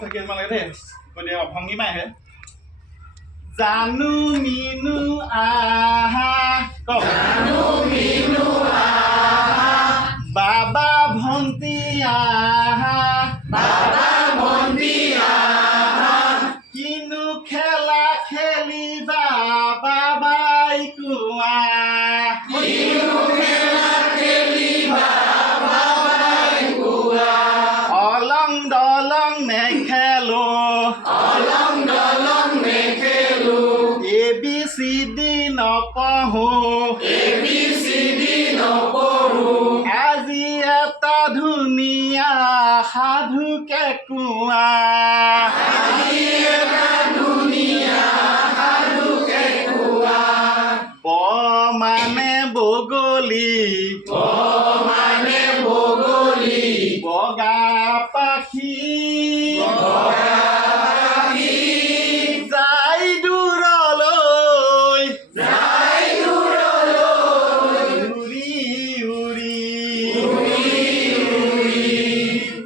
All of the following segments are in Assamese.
থাকিল মানে দেই গতিকে অভংগীমাই হে জানু মিনু আহা কওক জানু মিনু আহা বাবা ভন্টি আহা বাবা ভন্টি আহা কিনো খেলা খেলিবা বাবাই কোৱা কিনো খেলা খেলিবা বাবাই কোৱা অলং দলং নেখেলো অলং দলং নেখেলো ABCD নপঢ়ো ABCD নপঢ়ো আজি এটা ধুনীয়া সাধুকে কোৱা আজি এটা ধুনীয়া সাধুকে কোৱা ব মানে বগলী মানে বগলী বগা পাখি যাই দূৰলৈ যাই দূৰলৈ উৰি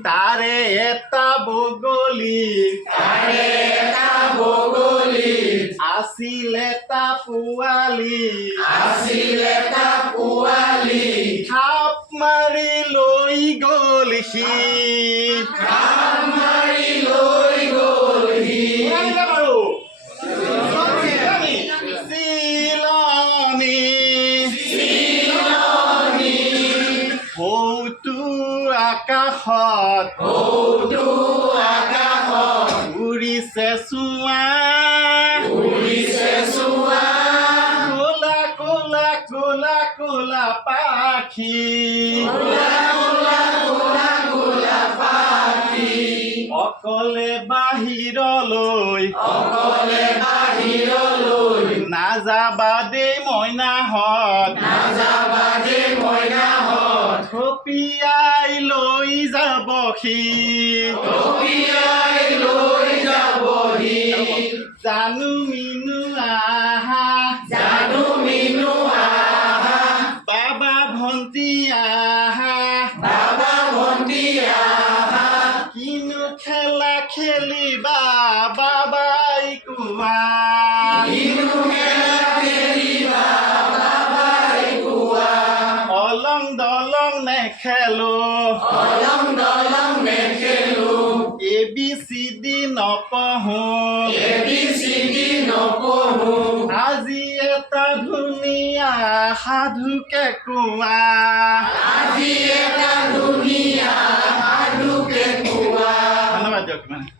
তাৰে এটা বগলী তাৰে এটা বগলী আছিল এটা পোৱালি আছিল এটা পোৱালি থাপ মাৰি লৈ গ'ল সি কাম মাৰি লৈ গ'লহি বাৰু চিলনী চিলনী সৌটো আকাশত সৌটো আকাশত উৰিছে চোৱা উৰিছে চোৱা কোলা কোলা কোলা কোলা পাখি কোলা কোলা কোলা কোলা পাখি অকলে বাহিৰলৈ অকলে বাহিৰলৈ নাযাবা দেই মইনাহঁত নাযাবা দে মইনাহঁত থপিয়াই লৈ যাব সি কবিয়াই লৈ যাবহি জানু মিনু আহা জানু মিনু আহা বাবা ভন্টি আহা বাবা ভন্টি আহা কিনো খেলা খেলিবা বাবাই কোৱা কিনো খেলা খেলিবা বাবাই কোৱা অলং দলং নেখেলো অলং দলং নেখেলো ABCD নপঢ়ো ABCD নপঢ়ো আজি এটা ধুনীয়া সাধুকে কোৱা আজি এটা ধুনীয়া